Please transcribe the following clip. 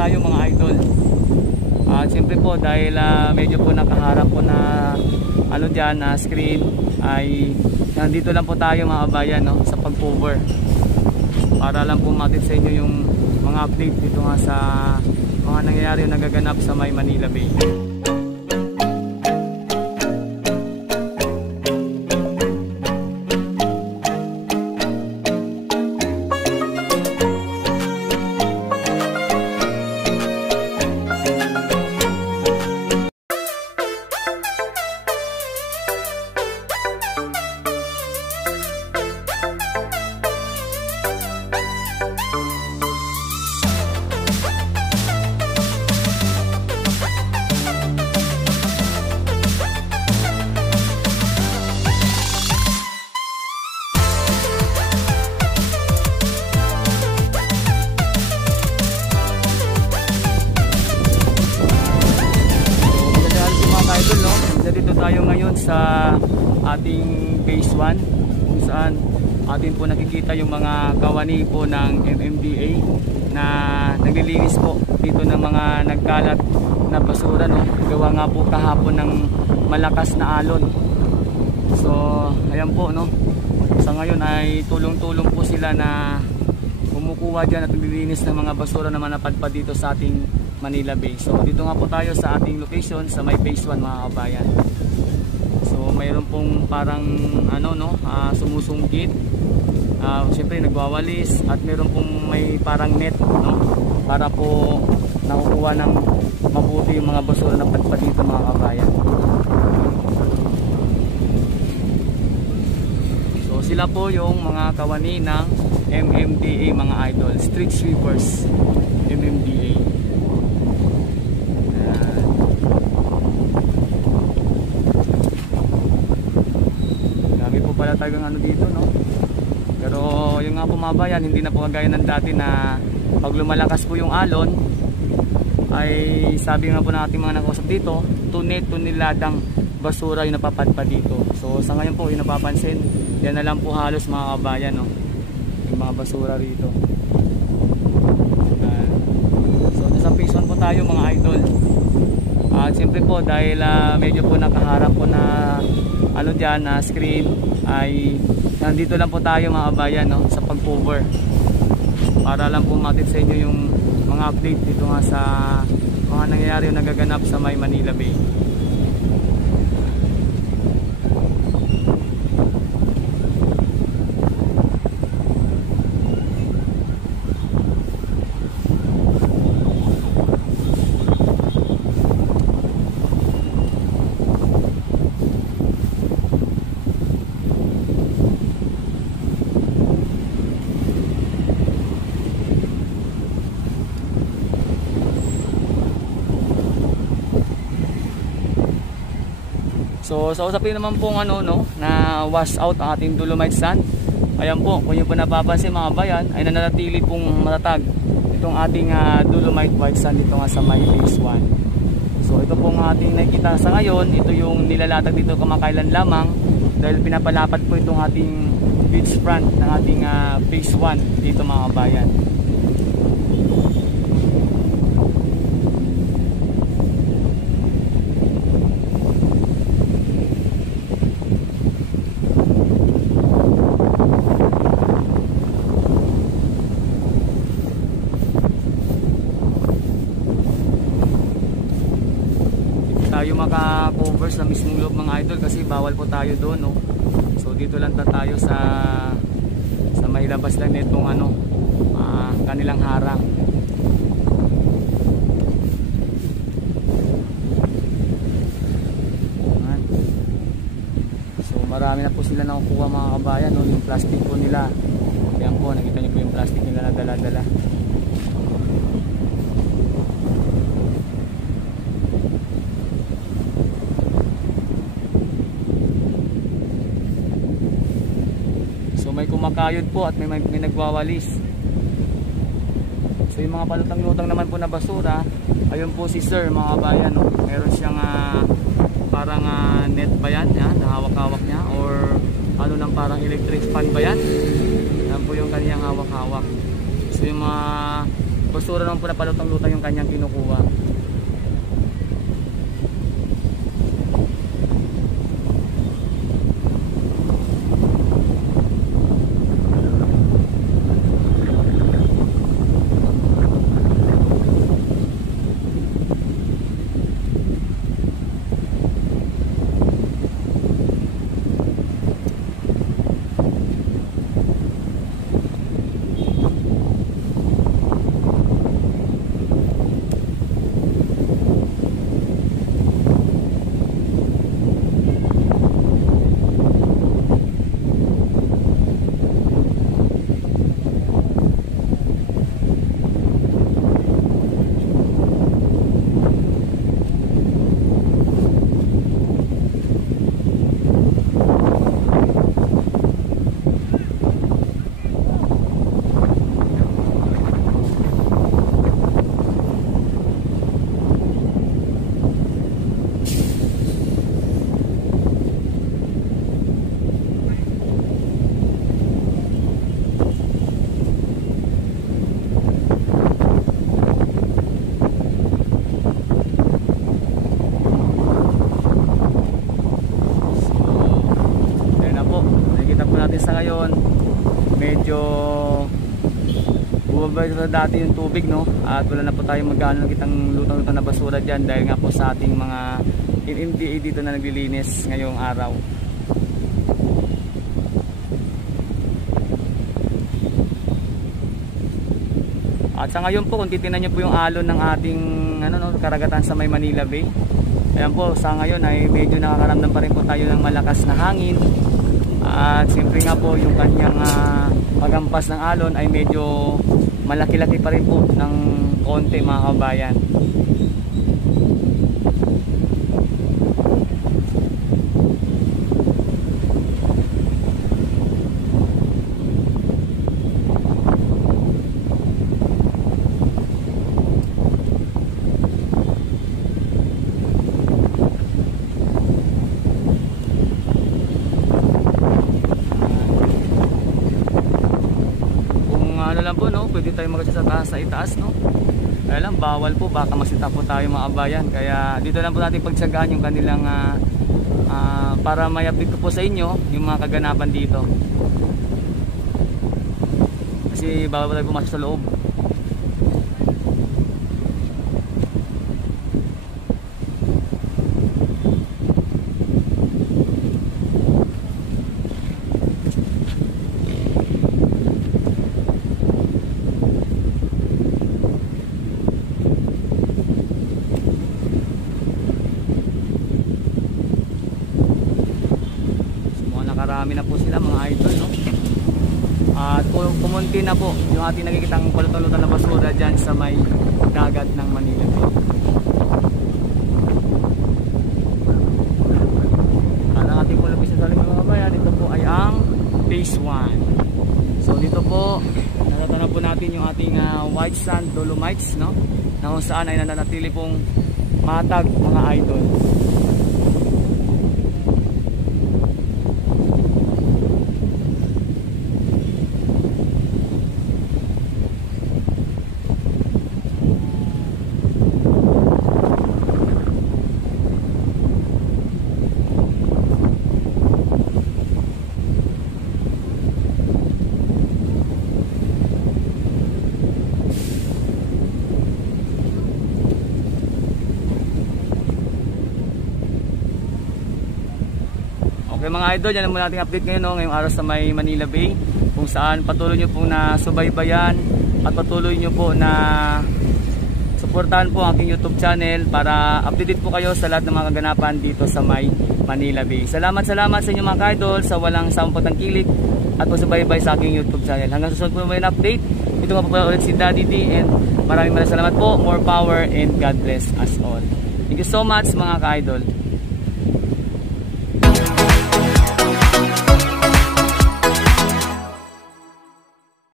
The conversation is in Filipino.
tayo mga idol. At siyempre po dahil medyo po nakaharap po na ano dyan na screen, ay nandito lang po tayo mga kabayan, no, sa pag-cover para lang po matid sa inyo yung mga update dito nga sa mga nangyayari na nagaganap sa may Manila Bay. Dito tayo ngayon sa ating phase 1 kung saan atin po nakikita yung mga kawani po ng MMDA na naglilinis po dito ng mga nagkalat na basura, no? Gawa nga po kahapon ng malakas na alon. So ayan po, no, sa ngayon ay tulong-tulong po sila na kumukuha dyan at naglilinis ng mga basura na manapadpad dito sa ating Manila Bay. So dito nga po tayo sa ating location sa may phase 1 mga kabayan. So mayroon pong parang ano, no, sumusungkit, siyempre nagwawalis, at mayroon pong may parang net, no, para po nakukuha ng mabuti yung mga basura na padpad dito mga kabayan. So sila po yung mga kawani ng MMDA mga idol, street sweepers MMDA. Wala tayong ano dito, no, pero yung nga po mga bayan, hindi na po kagaya ng dati na pag lumalakas po yung alon ay sabi nga po ng ating mga nakausap dito, tuniladang basura yung napapadpad dito. So sa ngayon po yung napapansin, yan na lang po halos mga kabayan, no, yung mga basura rito. So nasa phase 1 po tayo mga idol. At siyempre po dahil medyo po nakaharap po na ano dyan na screen, ay nandito lang po tayo mga kabayan, no, sa pag-cover para lang po matid sa inyo yung mga update dito nga sa mga nangyayari na nagaganap sa may Manila Bay. So sa usapin naman pong ano, no, na wash out ang ating dolomite sand. Ayan po, kung yung po napapansin mga bayan, ay nananatili pong matatag itong ating dolomite white sand dito nga sa my phase 1. So ito pong ating nakikita sa ngayon, ito yung nilalatag dito kamakailan lamang dahil pinapalapat po itong ating beach front ng ating phase 1 dito mga bayan. Tayo maka-cover sa mismong loob mga idol kasi bawal po tayo doon, no. So dito lang tayo sa may labas lang nitong ano, kanilang harang. So marami na po sila nakukuha mga kabayan, no, yung plastic po nila. Ayan po, nakita niyo po yung plastic nila na dala-dala. May kumakayod po at may nagwawalis. So yung mga palutang-lutang naman po na basura, ayun po si sir mga kabayan, no? Meron siyang parang net ba yan, na hawak-hawak niya, or ano nang parang electric fan ba yan. Yan po yung kaniyang hawak-hawak. So yung mga basura naman po na palutang-lutang yung kanyang kinukuha. Sa ngayon medyo bumabay sa dati yung tubig, no, at wala na po tayong magkano kitang lutang-lutang na basura dyan dahil nga po sa ating mga MMDA dito na naglilinis ngayong araw. At sa ngayon po, kung titingnan nyo po yung alon ng ating karagatan sa may Manila Bay, ayan po, sa ngayon ay medyo nakakaramdam pa rin po tayo ng malakas na hangin. At siyempre nga po yung kanyang pagampas ng alon ay medyo malaki-laki pa rin po ng konti, mga kabayan. Pwede tayo magkasya sa itaas, no? Kaya lang, bawal po, baka masita po tayo, mga kabayan. Kaya dito lang po natin pagtsagaan yung kanilang para may update ko po sa inyo yung mga kaganapan dito. Kasi bawal po tayo pumasok sa loob. Marami na po sila, mga idol, no? At kumunti na po yung ating nakikitang palutang-lutang na basura dyan sa may dagat ng Manila Bay. At ang ating pulapis sa mga kabayan, ito po ay ang Phase 1. So dito po natatanaw po natin yung ating white sand dolomites, no? Na kung saan ay nananatili pong matag, mga idol. Okay mga idol, yan ang muna ating update ngayon, no? Ngayong araw sa may Manila Bay, kung saan patuloy nyo pong nasubaybayan at patuloy nyo po na suportahan po ang aking YouTube channel para updated po kayo sa lahat ng mga kaganapan dito sa may Manila Bay. Salamat sa inyo mga idol sa walang sawang pagtangkilik at pagsubaybay sa aking YouTube channel. Hanggang susunod po naman yung update. Ito nga po pala ulit si Daddy D, and maraming salamat po. More power and God bless us all. Thank you so much mga ka-idol.